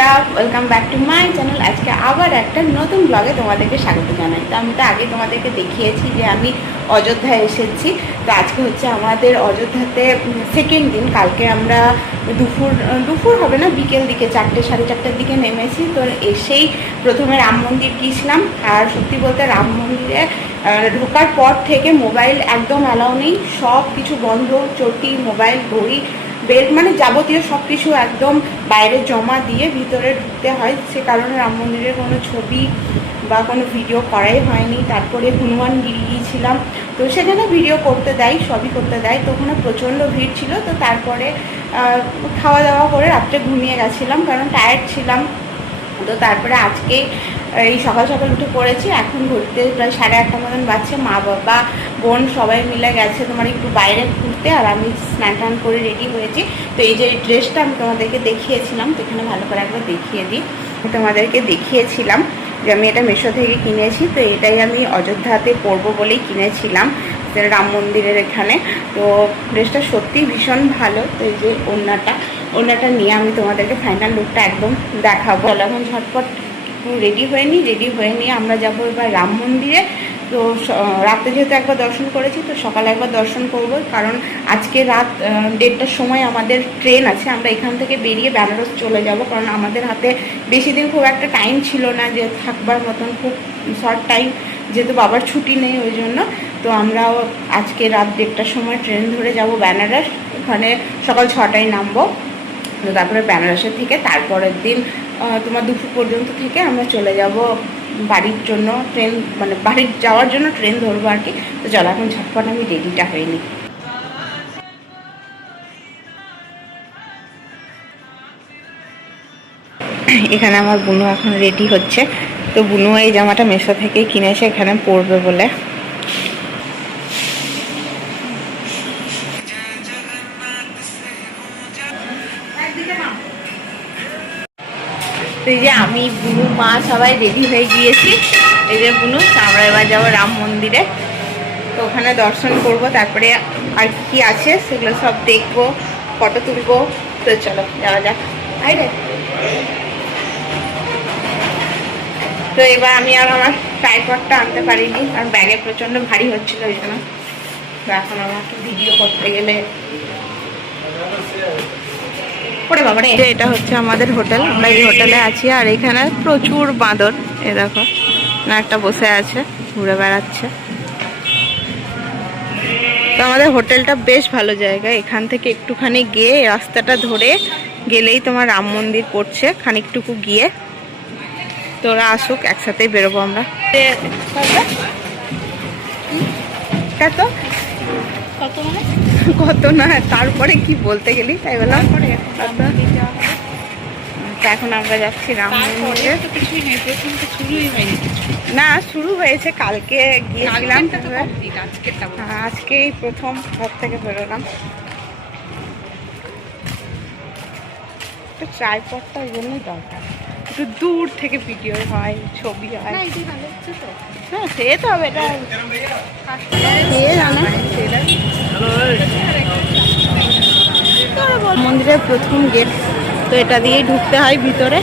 বন্ধুরা, welcome back to my channel. আজকে আবার একটা নতুন ব্লগে তোমাদেরকে স্বাগত জানাই। তো আমি তো আগে তোমাদেরকে দেখিয়েছি যে আমি অযোধ্যায় এসেছি। তো আজকে হচ্ছে আমাদের অযোধ্যাতে সেকেন্ড দিন। কালকে আমরা দুপুর হবে না, বিকেল দিকে 4টে সাড়ে 4টের দিকে নেমেছি। তো এসেই প্রথমে রাম মন্দির গিয়েছিলাম। আর সত্যি বলতে রাম মন্দিরে ঢোকার পর থেকে মোবাইল একদম অ্যালাউ নেই, সব কিছু বন্ধ। চটি, মোবাইল, ঘড়ি, বেল্ট, মানে যাবতীয় সব কিছু একদম বাইরে জমা দিয়ে ভিতরে ঢুকতে হয়। সে কারণে রাম মন্দিরের কোনো ছবি বা কোনো ভিডিও করাই হয়নি। তারপরে হনুমানগিরি গিয়েছিলাম, তো সেখানে ভিডিও করতে দেয়, সবই করতে দেয়। তো ওখানে প্রচণ্ড ভিড় ছিল। তো তারপরে খাওয়া দাওয়া করে রাত্রে ঘুমিয়ে গেছিলাম, কারণ টায়ার্ড ছিলাম। তো তারপরে আজকে এই সকাল সকাল উঠে পড়েছি। এখন ঘুরতে প্রায় 8:30 মতন বাজছে। মা বাবা বোন সবাই মিলে গেছে তোমার একটু বাইরে ঘুরতে, আর আমি স্নান টান করে রেডি হয়েছি। তো এই যে ড্রেসটা আমি তোমাদেরকে দেখিয়েছিলাম, তো এখানে ভালো করে একবার দেখিয়ে দিই। তোমাদেরকে দেখিয়েছিলাম যে আমি এটা মিশো থেকে কিনেছি। তো এটাই আমি অযোধ্যাতে পরবো বলেই কিনেছিলাম, রাম মন্দিরের এখানে। তো ড্রেসটা সত্যিই ভীষণ ভালো। তো এই যে ওড়নাটা নিয়ে আমি তোমাদেরকে ফাইনাল লুকটা একদম দেখাবো। এখন ঝটপট রেডি হয়ে নিয়ে আমরা যাবো এবার রাম মন্দিরে। তো রাতে যেহেতু একবার দর্শন করেছি, তো সকালে একবার দর্শন করব, কারণ আজকে রাত 1:30টার সময় আমাদের ট্রেন আছে। আমরা এখান থেকে বেরিয়ে বেনারস চলে যাব, কারণ আমাদের হাতে বেশি দিন খুব একটা টাইম ছিল না যে থাকবার মতন, খুব শর্ট টাইম, যেহেতু বাবার ছুটি নেই ওই জন্য। তো আমরাও আজকে রাত 1:30টার সময় ট্রেন ধরে যাব বেনারস। ওখানে সকাল 6টায় নামবো। তো তারপরে বেনারসের থেকে তারপরের দিন তোমার দুপুর পর্যন্ত থেকে আমরা চলে যাব বাড়ির জন্য। ট্রেন মানে বাড়ি যাওয়ার জন্য ট্রেন ধরবো আর কি। তো চলো এখন ঝটপট আমি রেডিটা হয়নি। এখানে আমার বুনু এখন রেডি হচ্ছে। তো বুনু এই জামাটা মেশো থেকেই কিনেছে এখানে পরবে বলে। এই যে আমি, বুনু, মা সবাই রেডি হয়ে গিয়েছি। এই যে বুনু, আমরা এবার যাবো রাম মন্দিরে। তো ওখানে দর্শন করব, তারপরে আর কি আছে সেগুলো সব দেখবো, ফটো তুলবো। তো চলো যাওয়া যাক। তো এবার আমি আর আমার ট্রাইপডটা আনতে পারিনি, কারণ ব্যাগে প্রচণ্ড ভারী হচ্ছিলো ওই জন্য। তো এখন আমাকে ভিডিও করতে গেলে ওরে বাবা রে। এটা হচ্ছে আমাদের হোটেল, আমরা এই হোটেলে আছি। আর এখানে প্রচুর বাঁদর, এ দেখো না, একটা বসে আছে, ঘুরে বেড়াচ্ছে। তো আমাদের হোটেলটা বেশ ভালো জায়গা। এখান থেকে একটুখানি গিয়ে রাস্তাটা ধরে গেলেই তোমার রাম মন্দির পড়ছে, খানিকটুকু গিয়ে। তো ওরা আসুক, একসাথেই বেরোবো আমরা। কত না, তারপরে কি বলতে গেলি, তাই বললাম। এখন আমরা যাচ্ছি রাম মন্দিরে। না, শুরু হয়েছে, কালকে গিয়েছিলাম, আজকেই প্রথম ঘর থেকে বেরোলাম। ট্রাইপডটা ওই জন্যই দরকার, একটু দূর থেকে ভিডিও হয়, ছবি হয়। হ্যাঁ, সে তো হবে, এটা মন্দিরের প্রথম গেট। তো এটা দিয়েই ঢুকতে হয় ভিতরে।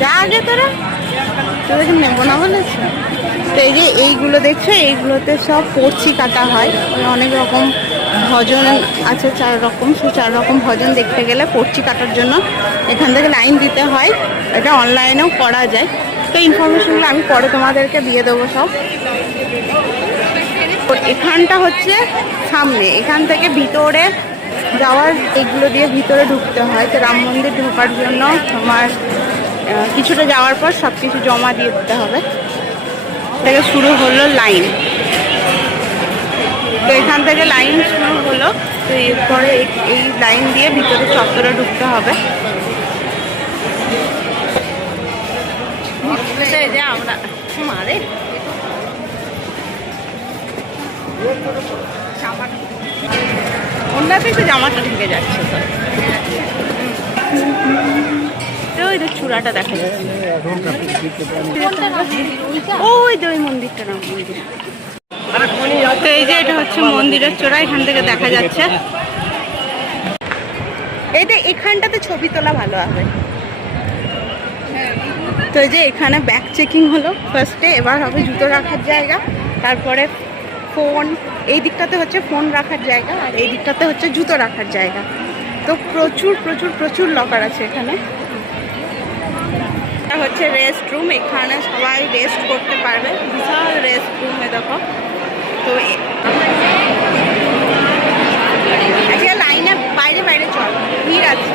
যা আগে তোরা নেবো না বলেছে। তো এই যে এইগুলো দেখছো, এইগুলোতে সব পড়ছি কাটা হয়। অনেক রকম ভজন আছে, 4 রকম। সে 4 রকম ভজন দেখতে গেলে পড়ছি কাটার জন্য এখান থেকে লাইন দিতে হয়। এটা অনলাইনেও করা যায়। তো ইনফরমেশনগুলো আমি পরে তোমাদেরকে দিয়ে দেবো সব। এখানটা হচ্ছে সামনে, এখান থেকে ভিতরে যাওয়ার এগুলো দিয়ে ভিতরে ঢুকতে হয়। তো রাম মন্দির ঢোকার জন্য তোমার কিছুটা যাওয়ার পর সব কিছু জমা দিয়ে দিতে হবে। থেকে শুরু হলো লাইন। তো এখান থেকে লাইন শুরু হলো। তো এরপরে এই লাইন দিয়ে ভিতরে চত্বরে ঢুকতে হবে। যে আমরা মারে ওনাতে একটু জামাটা ঢেকে যাচ্ছে। তো ওই চূড়াটা দেখা যাচ্ছে, ওই যে ওই মন্দিরটা, রাম মন্দির। তো এই যে এটা হচ্ছে মন্দিরের চূড়া, এখান থেকে দেখা যাচ্ছে। এই যে এখানটাতে ছবি তোলা ভালো হবে। তো এই যে এখানে ব্যাগ চেকিং হলো ফার্স্টে, এবার হবে জুতো রাখার জায়গা, তারপরে ফোন, এই দিকটাতে হচ্ছে ফোন রাখার জায়গা, আর এই দিকটাতে হচ্ছে জুতো রাখার জায়গা। তো প্রচুর প্রচুর প্রচুর লকার আছে এখানে। এটা হচ্ছে রেস্ট রুম, এখানে সবাই রেস্ট করতে পারবে, বিশাল রেস্ট রুমে দেখো। তো আজকে লাইনে বাইরে বাইরে চল, ভিড় আছে।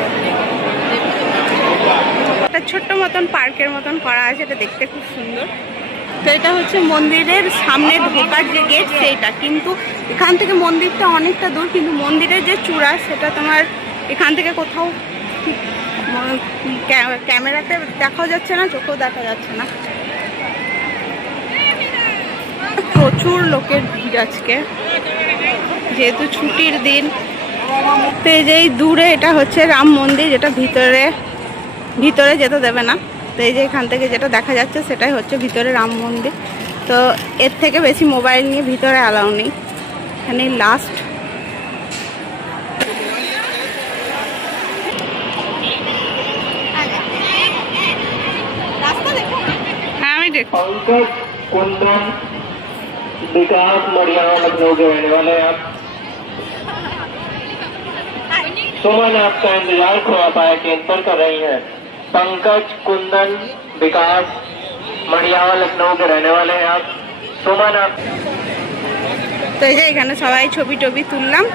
একটা ছোট্ট মতন পার্কের মতন করা আছে, এটা দেখতে খুব সুন্দর। তো এটা হচ্ছে মন্দিরের সামনে ঢোকার যে গেট সেইটা, কিন্তু এখান থেকে মন্দিরটা অনেকটা দূর, কিন্তু মন্দিরের যে চূড়া সেটা তোমার এখান থেকে কোথাও ঠিক ক্যামেরাতে দেখাও যাচ্ছে না, চোখেও দেখা যাচ্ছে না। প্রচুর লোকের ভিড় আজকে, যেহেতু ছুটির দিন। তো এই যে দূরে এটা হচ্ছে রাম মন্দির, যেটা ভিতরে যেতে দেবে না। তো এই যে এখান থেকে যেটা দেখা যাচ্ছে সেটাই হচ্ছে ভিতরে রাম মন্দির। তো এর থেকে বেশি মোবাইল নিয়ে ভিতরে অ্যালাউ নেই, এখানে লাস্ট। হ্যাঁ আমি দেখো। पंकज कुंदन विकास मड़ियावा लखनऊ के रहने वाले हैं आप। सुमन आपका इंतजार करवा पाए केंद्र पर कर रही हैं। पंकज कुंदन विकास मड़ियावा लखनऊ के रहने वाले हैं आप। सुमन आप। তো এই যে এখানে সবাই ছবি টবি তুললাম,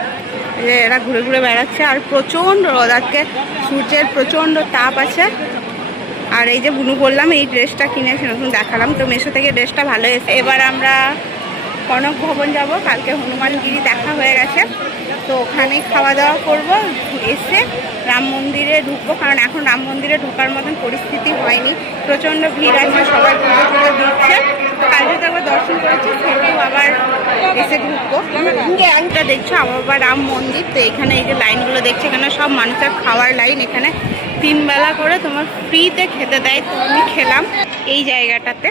যে এরা ঘুরে ঘুরে বেড়াচ্ছে, আর প্রচণ্ড রোদ আজকে, সূর্যের প্রচণ্ড তাপ আছে। আর এই যে বুনু বললাম এই ড্রেসটা কিনেছি, নতুন দেখালাম, তো মেশো থেকে ড্রেসটা ভালো এসে। এবার আমরা কনক ভবন যাব, কালকে হনুমানগিরি দেখা হয়ে গেছে, তো ওখানেই খাওয়া দাওয়া করবো, এসে রাম মন্দিরে ঢুকবো, কারণ এখন রাম মন্দিরে ঢোকার মতন পরিস্থিতি হয়নি, প্রচণ্ড ভিড় আছে, সবাই পুজো টুজো দিচ্ছে। কাল যদি একবার দর্শন করেছি সেটাও আবার এসে ঢুকবো। একটা দেখছো আবার রাম মন্দির, তো এখানে এই যে লাইনগুলো দেখছো, এখানে সব মানুষের খাওয়ার লাইন, এখানে 3 বেলা করে তোমার ফ্রিতে খেতে দেয়, তো আমি খেলাম এই জায়গাটাতে।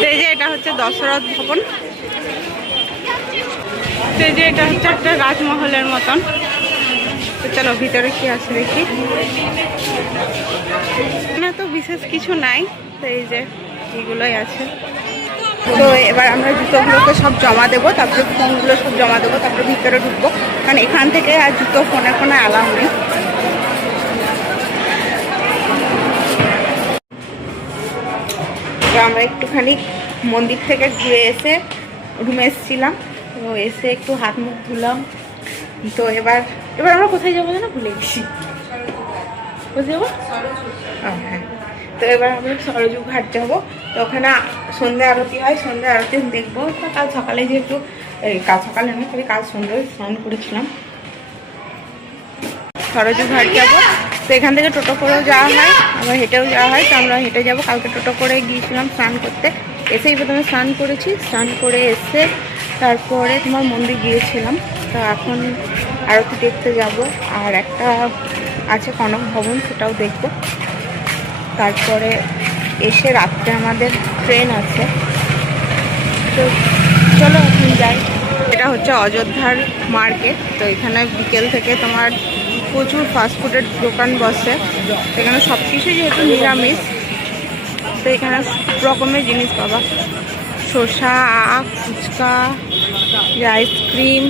তো এই যে এটা হচ্ছে দশরথ ভবন, তো এই যে এটা হচ্ছে একটা রাজমহলের মতন। তো চলো ভিতরে কি আছে দেখি। না তো বিশেষ কিছু নাই, তো এই যে এগুলোই আছে। তো এবার আমরা জুতোগুলোকে সব জমা দেবো, তারপরে ফোনগুলো সব জমা দেবো, তারপরে ভিতরে ঢুকবো, কারণ এখান থেকে আর জুতো ফোনে কোনো অ্যালাউ নেই। তো আমরা একটুখানি মন্দির থেকে ঘুরে এসে রুমে এসেছিলাম, তো এসে একটু হাত মুখ ধুলাম। তো এবার আমরা কোথায় যাবো যেন ভুলে গেছি, কোথায় যাবো? হ্যাঁ, তো এবার আমরা সরজু ঘাট যাবো, তো ওখানে সন্ধ্যা আরতি হয়, সন্ধ্যা আরতি দেখবো। তো কাল সকালে যেহেতু কাল সকালে নয় তবে কাল সন্ধ্যায় স্নান করেছিলাম। সরজু ঘাট যাবো, তো এখান থেকে টোটো করেও যাওয়া হয়, আবার হেঁটেও যাওয়া হয়, তো আমরা হেঁটে যাবো। কালকে টোটো করে গিয়েছিলাম স্নান করতে, এসেই প্রথমে স্নান করেছি, স্নান করে এসে তারপরে তোমার মন্দির গিয়েছিলাম। তো এখন আরতি দেখতে যাব, আর একটা আছে কনক ভবন, সেটাও দেখব। তারপরে এসে রাত্রে আমাদের ট্রেন আছে, তো চলো এখন যাই। এটা হচ্ছে অযোধ্যার মার্কেট, তো এখানে বিকেল থেকে তোমার প্রচুর ফাস্টফুডের দোকান বসে, এখানে সব কিছুই যেহেতু নিরামিষ, তো এখানে সব রকমের জিনিস পাবা, শসা, আখ, ফুচকা, আইসক্রিম,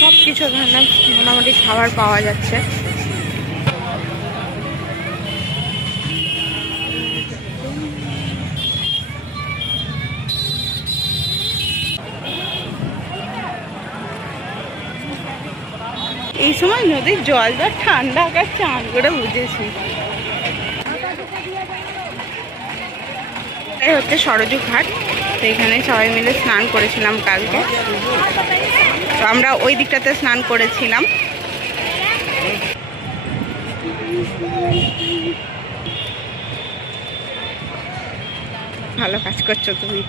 সব কিছু এখানে মোটামুটি খাবার পাওয়া যাচ্ছে। এই সময় নদীর জল যা ঠান্ডা আকাশ চান করে বুঝেছি। এই হচ্ছে সরজু ঘাট, তো এখানে সবাই মিলে স্নান করেছিলাম কালকে, তো আমরা ওই দিকটাতে স্নান করেছিলাম। ভালো কাজ করছো তুমি।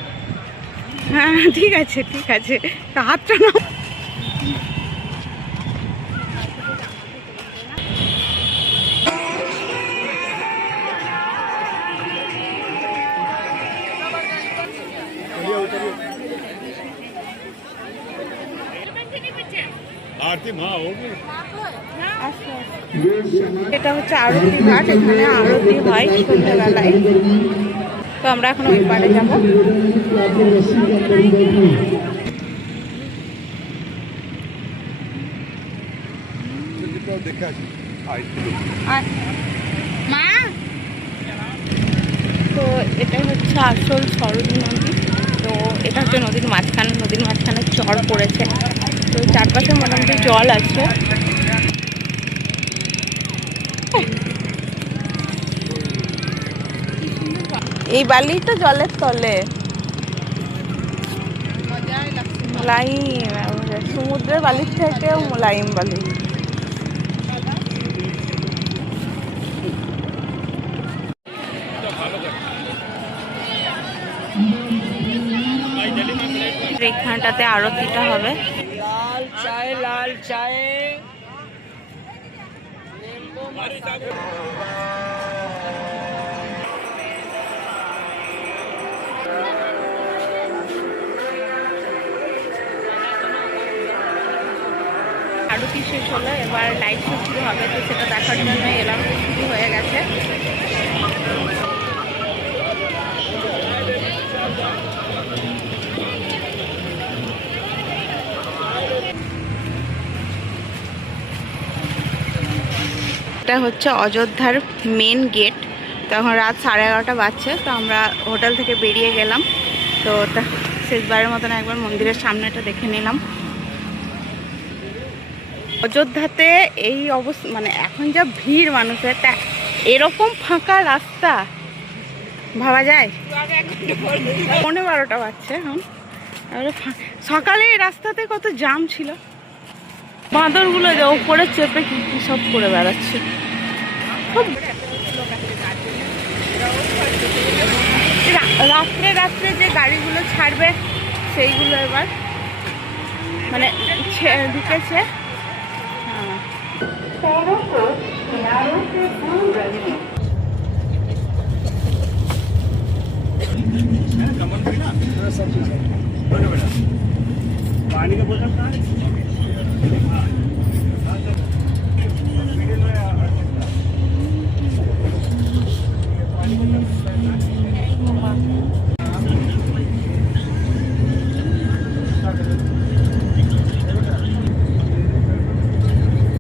হ্যাঁ ঠিক আছে ঠিক আছে, হাতটা নাও। आरती माँ होगी। এটা হচ্ছে আরতি ঘাট, এখানে আরতি হয় সন্ধ্যাবেলায়। তো আমরা এখন ওই পারে যাবো। মা, তো এটাই হচ্ছে আসল সরোজী নদী। তো এটা হচ্ছে নদীর মাঝখানে চর পড়েছে। তো চারপাশে মোটামুটি জল আছে। এই বালিটা জলের তলে মোলায়েম, সমুদ্রের বালির থেকেও মোলায়েম বালি। এখানটাতে আরতিটা হবে। लाल चाय আরতি শেষ হলো, এবার লাইভ শো শুরু হবে। তো সেটা দেখার জন্য এলাম, শুরু হয়ে গেছে। এটা হচ্ছে অযোধ্যার মেন গেট। তখন রাত 11:30 বাজছে। তো আমরা হোটেল থেকে বেরিয়ে গেলাম। তো শেষবারের মতন একবার মন্দিরের সামনেটা দেখে নিলাম। অযোধ্যাতে এই অবস্থা, মানে এখন যা ভিড় মানুষের, তা এরকম ফাঁকা রাস্তা ভাবা যায়? 11:15 বাজছে এখন। সকালে এই রাস্তাতে কত জাম ছিল। বাঁদরগুলো যে উপরে চেপে কি কি সব করে বেড়াচ্ছে। রাত্রে যে গাড়িগুলো ছাড়বে সেইগুলো এবার মানে ঢুকেছে। पानी का बोतल कहाँ है?